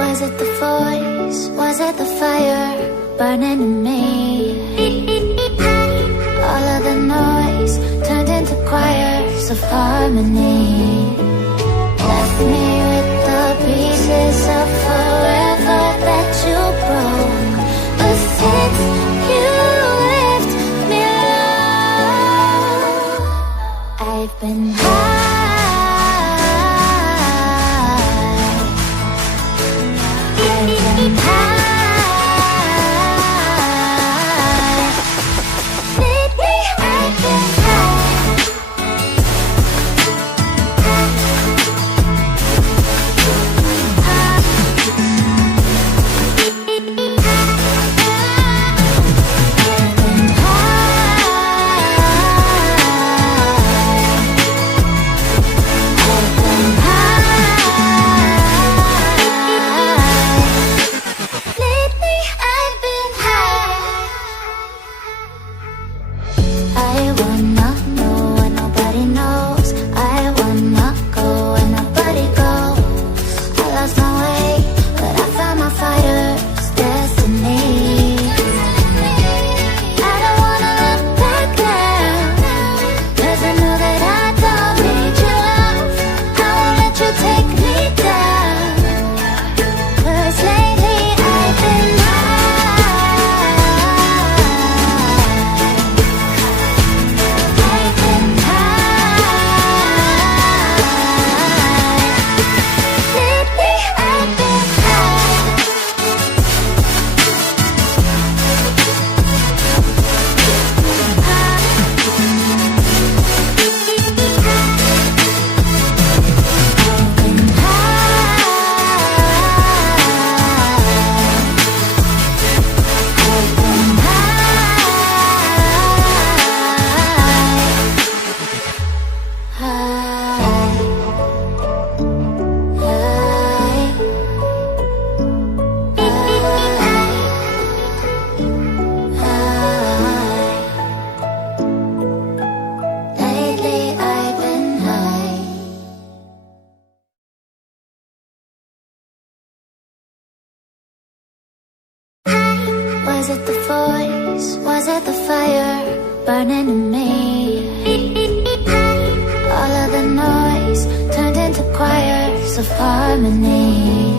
Was it the voice? Was it the fire burning in me? All of the noise turned into choirs of harmony. Left me with the pieces of forever that you broke. But since you left me alone, I've been high. Was it the voice? Was it the fire burning in me? All of the noise turned into choirs of harmony.